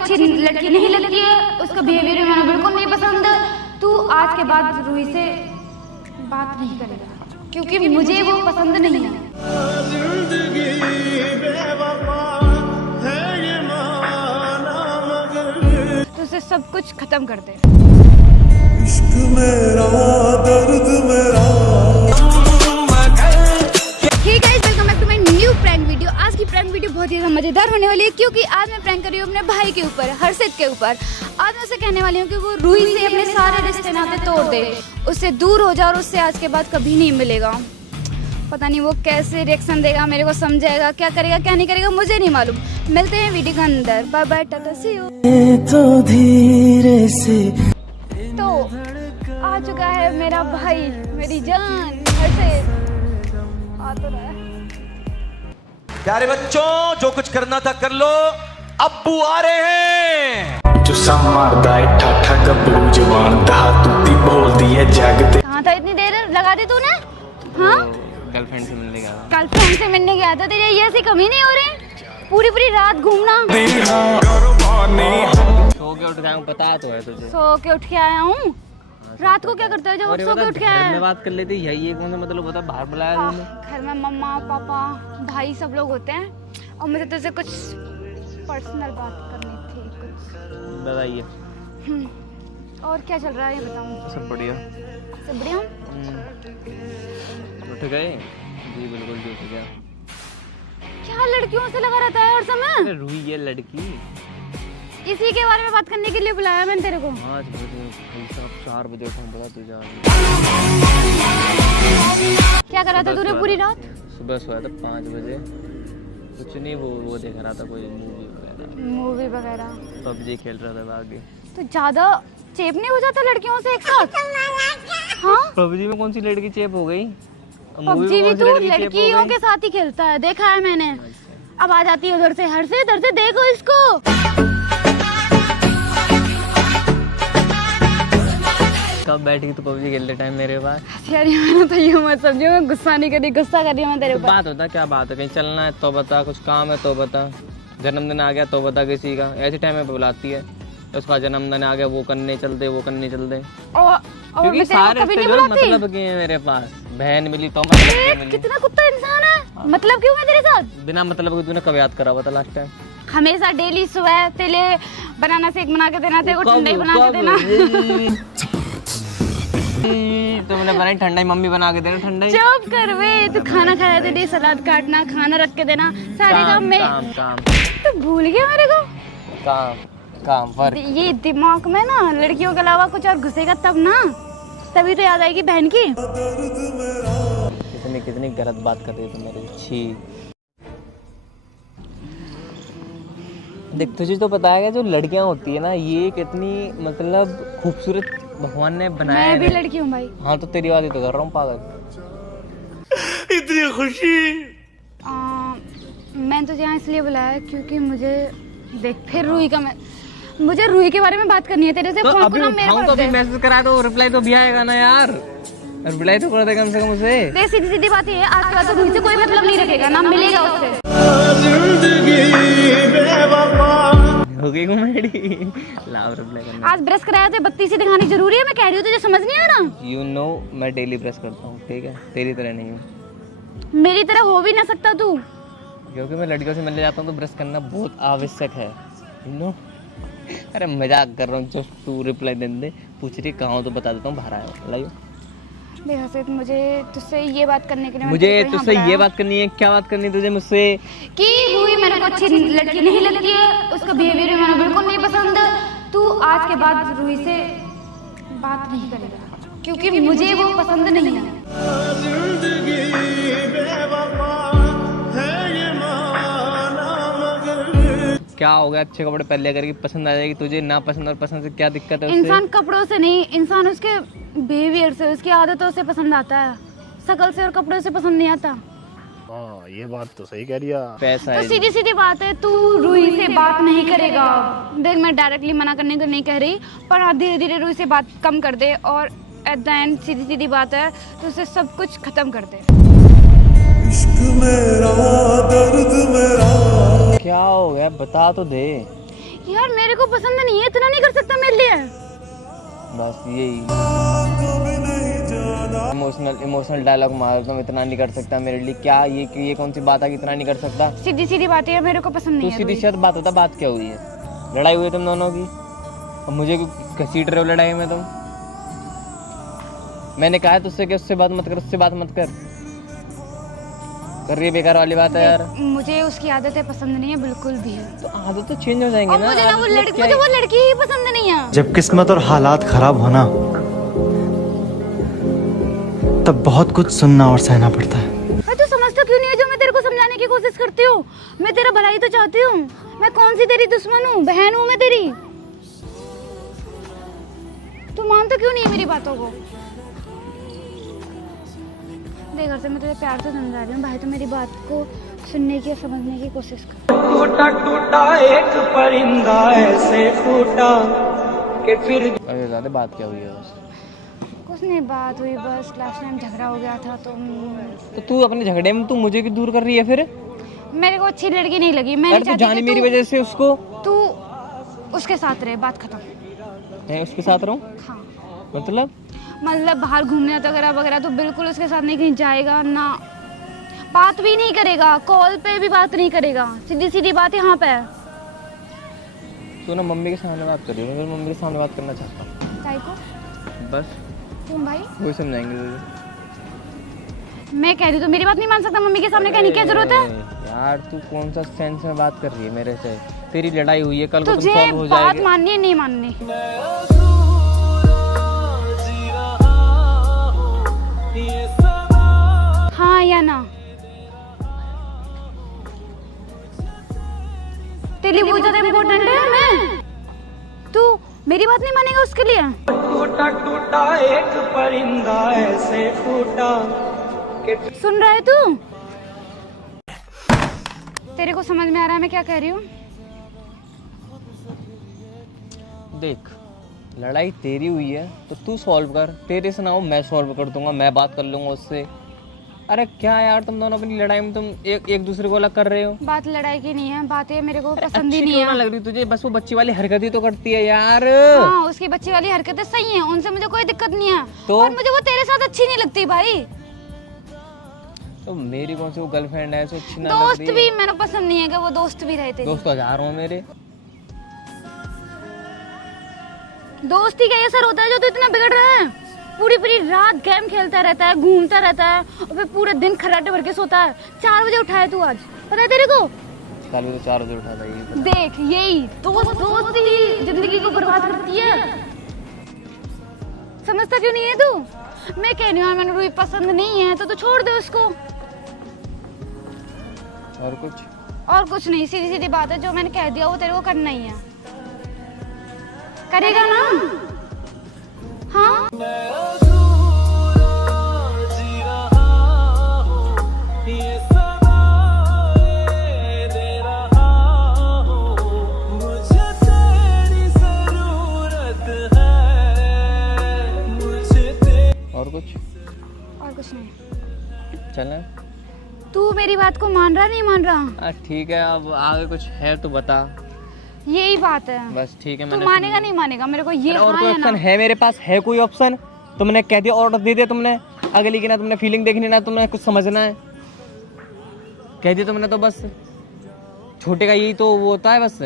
अच्छी लड़की नहीं लगती है, उसका बिहेवियर मैंने बिल्कुल नहीं पसंद। तू आज के बाद रूही से बात नहीं करेगा क्योंकि मुझे वो पसंद नहीं है। तो उसे सब कुछ खत्म कर दे। इश्क मेरा दर्द मेरा। आज की प्रैंक वीडियो बहुत ही मजेदार होने वाली है क्योंकि आज मैं प्रैंक कर रही हूँ अपने भाई के ऊपर, हर्षित के ऊपर। आज मैं उसे कहने वाली हूँ कि वो रूही से अपने सारे रिश्ते नाते तोड़ दे, उससे दूर हो जा और उससे आज के बाद कभी नहीं मिलेगा। पता नहीं वो कैसे रिएक्शन देगा, मेरे को समझाएगा, क्या करेगा क्या नहीं करेगा मुझे नहीं मालूम। मिलते हैं वीडियो के अंदर। बाय बाय, टाटा, सी यू। तो धीरे से तो आ चुका है मेरा भाई, मेरी जान हर्षित आ तो रहा है। प्यारे बच्चों, जो कुछ करना था कर लो, अब्बू आ रहे हैं। जुस्सा मारदा है ठाठा गबरू जवान दा तूती बोलदी है जग ते। कहाँ था इतनी देर लगा दी तूने? हाँ, गर्लफ्रेंड से मिलने गया। गर्लफ्रेंड से मिलने गया था। तेरे ये ऐसी कमी नहीं हो रही, पूरी पूरी रात घूमना। सो के उठ गया हूँ, पता तो है तुझे। सो के उठ के आया हूँ। रात को क्या करते हो जब सो के उठ के आया? घर में बात कर लेते, यही एक मतलब होता है, बाहर बुलाया तुमने। घर में मम्मा पापा भाई सब लोग होते हैं और मुझे तुझसे कुछ पर्सनल बात करनी थी कुछ। बताइए। और क्या चल रहा है ये बताऊँ? सब बढ़िया। सब बढ़िया। उठ गए जी? बिल्कुल जी, उठ गया। क्या लड़कियों से लगा रहता है हर समय? रूही ये लड़की, इसी के बारे में बात करने के लिए बुलाया मैंने तेरे को। 5 बजे भाई साहब, 4 बजे उठा पड़ा तुझे। क्या कर रहा था तूने पूरी रात? सुबह सोया था 5 बजे। कुछ नहीं, वो देख रहा था कोई मूवी वगैरह। पबजी खेल रहा था आगे। तो ज्यादा चेप नहीं हो जाता लड़कियों से एक साथ? हाँ, पबजी में कौन सी लड़की चेप हो गई? पबजी भी तो लड़कियों के साथ ही खेलता है, देखा है मैंने। अब आ जाती है उधर से, हर से इधर से, देखो इसको। कब बैठी तो पबजी खेलते टाइम मेरे पास? यार मैंने तो ये मत समझो, मैं गुस्सा नहीं करी, गुस्सा कर रही हूँ मैं तेरे तो ऊपर। बात होता क्या बात है? कहीं चलना है तो बता, कुछ काम है तो बता, जन्मदिन आ गया तो बता किसी का। ऐसे टाइम में बुलाती है, उसका जन्मदिन आ गया, वो करने चलते, वो करने चलते। क्योंकि सारे मतलब के हैं मेरे पास। बहन मिली तो मतलब कितना कुत्ता इंसान है। मतलब क्यों है तेरे साथ? बिना मतलब के तूने कब याद करा हुआ था लास्ट टाइम? हमेशा डेली सुबह तेरे बनाना शेक बना के देना, तेरे को ठंडा बना के देना। तुमने बनाई ठंडा, मम्मी बना के देना ठंडा। चुप कर वे, तू खाना खाया तेरे, सलाद काटना, खाना रख के देना, सारे काम में। काम तू भूल गया मेरे को? काम फर्क। ये दिमाग में ना लड़कियों के अलावा कुछ और घुसेगा तब ना, तभी तो याद आएगी बहन की। कितनी गलत बात कर रही है तुम मेरी। छी, देख तुझे तो पता है जो लड़कियां होती है ना, ये कितनी मतलब खूबसूरत भगवान ने बनाया है। मैं भी लड़की हूँ भाई। हाँ तो तेरी बात ही तो कर रहा हूँ पागल। इतनी खुशी। मैंने तुझे यहाँ इसलिए बुलाया क्योंकि मुझे देख फिर रूही का मुझे रूही के बारे में बात करनी है तेरे से। तो फोन अभी को ना मेरे उठाऊं तो अभी मैसेज करा तो रिप्लाई तो भी आएगा ना यार। रिप्लाई तो कर दे कम से कम उसे। देख सीधी सीधी बात है, आज के बाद तो रूही से कोई मतलब नहीं रखेगा, ना मिलेगा उससे। हो गई कॉमेडी। लाओ रिप्लाई करना। आज ब्रश कराया तो बत्ती से दिखानी जरूरी है? मैं कह रही हूँ तुझे समझ नहीं आ रहा? यू नो मैं डेली ब्रश करता हूँ, ठीक है? तेरी तरह नहीं हूँ। मेरी तरह हो भी ना सकता तू, क्योंकि मैं लड़कियों से मिलने जाता हूँ तो ब्रश करना बहुत आवश्यक है, यू नो। अरे मजाक कर रहा हूँ, जो तू रिप्लाई दे पूछ रही कहाँ हो तो बता देता हूँ, बाहर आया लाइयो। बेहद मुझे तुझसे ये बात करने के लिए मुझे तुझसे ये बात करनी है। क्या बात करनी है तुझे मुझसे? कि रूही मेरे को अच्छी लड़की नहीं लगती है, उसका बिहेवियर मैंने बिल्कुल नहीं पसंद। तू आज के बाद रूही से बात नहीं करेगा क्योंकि मुझे वो पसंद नहीं है। क्या हो गया? अच्छे कपड़े पहन लिया करके पसंद आ जाएगी तुझे, ना पसंद और पसंद से क्या दिक्कत है उससे? इंसान कपड़ों से नहीं, इंसान उसके बिहेवियर से, उसकी आदतों से पसंद आता है, शकल से और कपड़ों से पसंद नहीं आता। हाँ ये बात तो सही कह रही है। पैसा तो है। सीधी सीधी बात है, तू रूही से बात नहीं करेगा। देख मैं डायरेक्टली मना करने को नहीं कह रही, पर हाँ धीरे धीरे रूही से बात कम कर दे और एट द एंड सीधी सीधी बात है तो उसे सब कुछ खत्म कर दे। इश्क मेरा दर्द मेरा। क्या हो गया बता तो दे। यार मेरे को पसंद नहीं है, इतना नहीं कर सकता मेरे लिए। बस यही इमोशनल डायलॉग मार, तुम इतना नहीं कर सकता मेरे लिए, क्या ये कौन सी बात है कि इतना नहीं कर सकता? सीधी सीधी बात है, मेरे को पसंद नहीं तो है। सीधी सीधी बात होता, बात क्या हुई है? लड़ाई हुई है तुम दोनों की, और मुझे घसीट रहे हो लड़ाई में तुम। मैंने कहा है तुझसे कि उससे बात मत कर, उससे बात मत कर रही है, बेकार वाली बात है यार। मुझे उसकी आदतें पसंद नहीं है बिल्कुल भी है। तो आदत तो चेंज हो जाएंगे और ना। मुझे ना वो लड़की ही पसंद नहीं है। जब किस्मत और हालात खराब होना तब बहुत कुछ सुनना और सहना पड़ता है। तू समझता क्यों नहीं है जो मैं तेरे को समझाने की कोशिश करती हूँ? मैं तेरा भलाई तो चाहती हूँ। मैं कौन सी तेरी दुश्मन हूँ? बहन हूँ मैं तेरी। तू मानता क्यों नहीं है मेरी बातों को? देख घर से मैं तुझे प्यार से समझा रही हूँ भाई, तो मेरी बात को सुनने की और समझने की कोशिश कर। टूटा टूटा एक परिंदा ऐसे फूटा कि फिर अरे ज़्यादा बात क्या हुई है? बस कुछ नहीं बात हुई, बस लास्ट टाइम झगड़ा हो गया था तो तू अपने झगड़े में तू मुझे क्यों दूर कर रही है फिर? मेरे को अच्छी लड़की नहीं लगी। मैं अरे तू जानी मेरी वजह से उसको, तू उसके साथ रहे, बात खत्म। मैं उसके साथ रहूं? हाँ मतलब बाहर घूमने वगैरह वगैरह तो बिल्कुल उसके साथ नहीं कहीं जाएगा ना, बात भी नहीं करेगा, कॉल पे भी बात नहीं करेगा, सीधी सीधी बात यहाँ पे है। तू ना मम्मी के सामने बात कर रही है, मैं मम्मी के सामने बात करना चाहता हूँ। ताई को बस तुम भाई वही समझाएंगे तुझे। मैं कह रही तो मेरी बात नहीं मान सकता? मम्मी के सामने कहने की क्या जरूरत है? यार तू कौन सा सेंस में बात कर रही है मेरे से? तेरी लड़ाई हुई है, कल को तुम तुझे सॉल्व हो बात जाएगी। माननी है नहीं माननी? हाँ या ना? तेरे लिए बहुत ज्यादा इम्पोर्टेंट है मैं? तू मेरी बात नहीं मानेगा उसके लिए? टूटा टूटा एक परिंदा ऐसे फूटा कि सुन रहा है तू? तेरे को समझ में आ रहा है मैं क्या कह रही हूँ? देख लड़ाई तेरी हुई है तो तू सॉल्व कर, तेरे से ना हो मैं सॉल्व कर दूंगा, मैं बात कर लूंगा उससे। अरे क्या यार तुम दोनों अपनी लड़ाई में तुम एक दूसरे को अलग कर रहे हो। बात लड़ाई की नहीं है, बात ये मेरे को पसंद ही अच्छी नहीं क्यों ना है। लग रही तुझे? बस वो बच्ची वाली हरकत ही तो करती है यार। हाँ उसकी बच्ची वाली हरकतें सही हैं, उनसे मुझे कोई दिक्कत नहीं है, तो? और मुझे वो तेरे साथ अच्छी नहीं लगती भाई। तो मेरी कौन सी वो गर्लफ्रेंड है, अच्छी ना दोस्त लग रही भी है? मेरे पसंद नहीं है कि वो दोस्त भी रहते। दोस्त तो हजार हो मेरे। दोस्ती का ये सर होता है जो तू इतना बिगड़ रहा है? पूरी पूरी रात गेम खेलता रहता है, घूमता रहता है, और फिर पूरे दिन खर्राटे भर के सोता है। 4 बजे उठाया तू आज, पता है तेरे को? कल भी तो 4 बजे उठा था ये। देख यही दोस्त ही जिंदगी को बर्बाद करती है। समझता क्यों नहीं है तू? मैं कह रही हूँ मैंने रूही पसंद नहीं है तो छोड़ दे उसको। और कुछ नहीं, सीधी सीधी बात है, जो मैंने कह दिया वो तेरे को करना ही है। करेगा ना? हाँ और कुछ नहीं। चलें? तू मेरी बात को मान रहा नहीं मान रहा? ठीक है, अब आगे कुछ है तो बता। यही बात है बस ठीक है। तू मानेगा नहीं मानेगा मेरे को ये? और हाँ कोई या ना? ऑप्शन है मेरे पास? है कोई ऑप्शन? तुमने कह दिया, ऑर्डर दे दिया तुमने, अगली की ना तुमने फीलिंग देखनी ना तुमने कुछ समझना है, कह दिया तुमने तो बस। छोटे का यही तो वो होता है बस,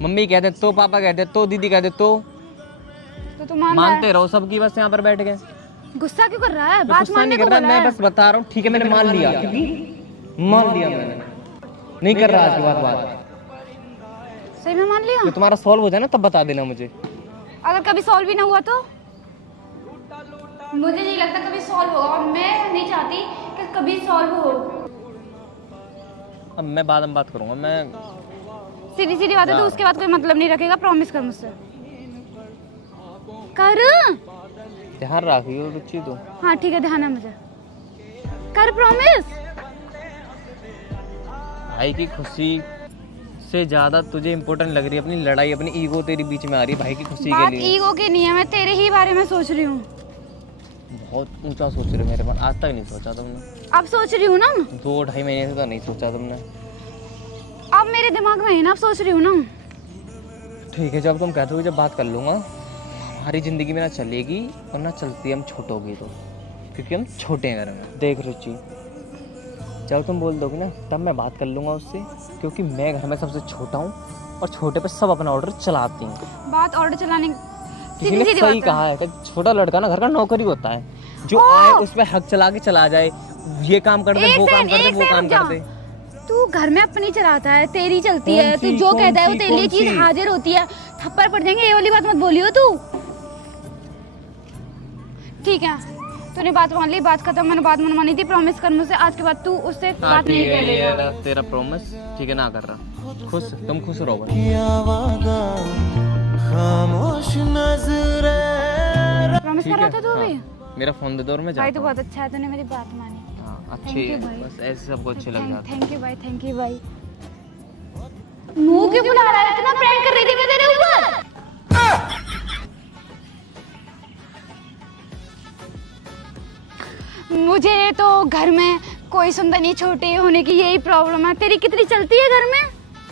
मम्मी कहते तो, पापा कहते तो, दीदी कहते तो तू मान रहा मानते रहो सबकी बस यहाँ पर बैठ गए। है? गुस्सा क्यों कर रहा है? बात गुस्सा मानने नहीं को कर रहा, बोला मैं है। बस बता रहा हूँ। ठीक है मैंने मान लिया, क्योंकि मान लिया मैंने, नहीं कर रहा आज के बाद बात। सही में मान लिया? तो तुम्हारा सॉल्व हो जाए ना तब बता देना मुझे। अगर कभी सॉल्व भी ना हुआ तो? मुझे नहीं लगता कभी सॉल्व होगा, और मैं नहीं चाहती कि कभी सॉल्व हो। अब मैं बाद में बात करूंगा। मैं सीधी सीधी बात है, तो उसके बाद कोई मतलब नहीं रखेगा, प्रॉमिस कर मुझसे। कर। ध्यान रखियो बच्ची तो। हाँ ठीक है, ध्यान है मुझे। कर प्रॉमिस। भाई की खुशी से ज्यादा तुझे इम्पोर्टेंट लग रही है अपनी लड़ाई, अपनी ईगो तेरी बीच में आ रही है भाई की खुशी बात के लिए। ईगो की नहीं है, मैं तेरे ही बारे में सोच रही हूँ। बहुत ऊंचा सोच रहे हो मेरे मन, आज तक नहीं सोचा तुमने। अब सोच रही हूँ ना? 2-2.5 महीने से तो नहीं सोचा तुमने। अब मेरे दिमाग में है ना, अब सोच रही हूँ ना। ठीक है, जब तुम कहते हो जब बात कर लूँगा। हमारी ज़िंदगी में ना चलेगी और ना चलती, हम छोटे होगी तो, क्योंकि हम छोटे हैं घर में। देख रुचि, जब तुम बोल दोगे ना तब मैं बात कर लूँगा उससे, क्योंकि मैं घर में सबसे छोटा हूँ और छोटे पे सब अपना ऑर्डर चलाती हैं। बात ऑर्डर चलाने किसी ने सही कहा है कि छोटा लड़का ना घर का नौकर ही होता है, जो आए उस पे हक चला के चला जाए, ये काम कर दे, वो काम कर दे, वो काम कर दे। तू घर में अपनी चलाता है, तेरी चलती है, तू जो कहता है वो तेरे लिए चीज हाजिर होती है। थप्पड़ पड़ जाएंगे, ये वाली बात मत बोलियो तू। ठीक है, तूने बात मान ली, बात खत्म। मैंने बात मनवानी थी, प्रॉमिस कर मुझसे आज के बाद तू उससे बात नहीं करेगा। तेरा प्रॉमिस ठीक है, ना कर रहा। खुश, तुम खुश रहो बस। प्रॉमिस कर रहा था तू भी। मेरा फोन दे दो और मैं भाई जाता तू हूँ। बहुत अच्छा है, तूने मेरी बात मानी। अच्छी है, बस ऐसे सबको अच्छे लग जाते हैं। थैंक यू भाई, थैंक यू भाई। मुंह क्यों बुला रहा है? इतना प्रैंक कर रही थी मैं तेरे ऊपर। मुझे तो घर में कोई सुनता नहीं, छोटे होने की यही प्रॉब्लम है। तेरी कितनी चलती है घर में,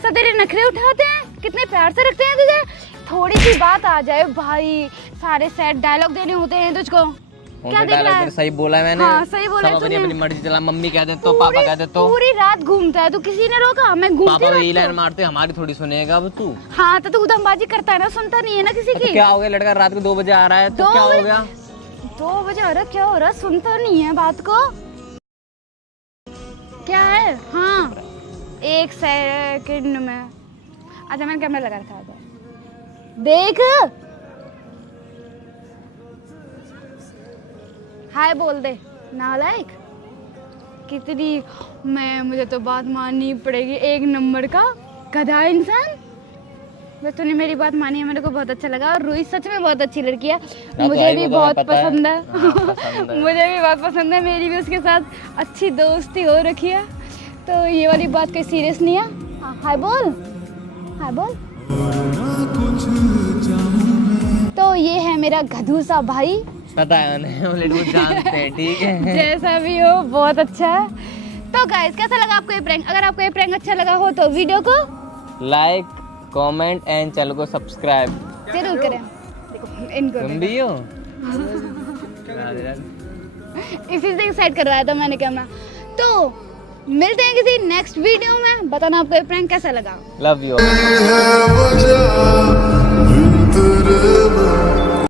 सब तेरे नखरे उठाते हैं, कितने प्यार से रखते हैं तुझे। थोड़ी सी बात आ जाए भाई, सारे सेट डायलॉग देने होते हैं तुझको। क्या देख रहा है? सही बोला है मैंने। हाँ, सही बोला है सब अपनी तूने। अपनी मर्जी चला, मम्मी कह दे तो पापा कह दे तो। पूरी रात घूमता है तू, किसी ने रोका? मैं घूमती पापा रात यही को। लाइन मारते, हमारी थोड़ी सुनेगा अब तू। हाँ तो तू उधमबाजी करता है ना, सुनता नहीं है ना किसी तो की। क्या हो गया, लड़का रात को 2 बजे आ रहा है तो 2 क्या हो बजे? गया? 2 बजे आ रहा, क्या हो रहा? सुनता नहीं है बात को। क्या है? हाँ 1 सेकंड में। अच्छा मैंने कैमरा लगा रखा था, देख। हाय बोल दे नालायक। कितनी मुझे तो बात माननी पड़ेगी, 1 नंबर का गधा इंसान। बस तूने मेरी बात मानी है, मेरे को बहुत अच्छा लगा। और रूही सच में बहुत अच्छी लड़की है, मुझे भी बहुत पसंद है। मुझे भी बहुत पसंद है, मेरी भी उसके साथ अच्छी दोस्ती हो रखी है, तो ये वाली बात कोई सीरियस नहीं है। हाय बोल, हाय बोल। तो ये है मेरा गधू सा भाई, पता है उन्हें, वो लड़के जानते हैं, ठीक है। जैसा भी हो बहुत अच्छा है। तो गाइस कैसा लगा आपको ये प्रैंक? अगर आपको ये प्रैंक अच्छा लगा हो तो वीडियो को लाइक, कमेंट एंड चैनल को सब्सक्राइब जरूर करें। देखो इनको तुम भी हो। इसी से एक्साइट कर रहा था मैंने कैमरा। तो मिलते हैं किसी नेक्स्ट वीडियो में, बताना आपको ये प्रैंक कैसा लगा। Love you.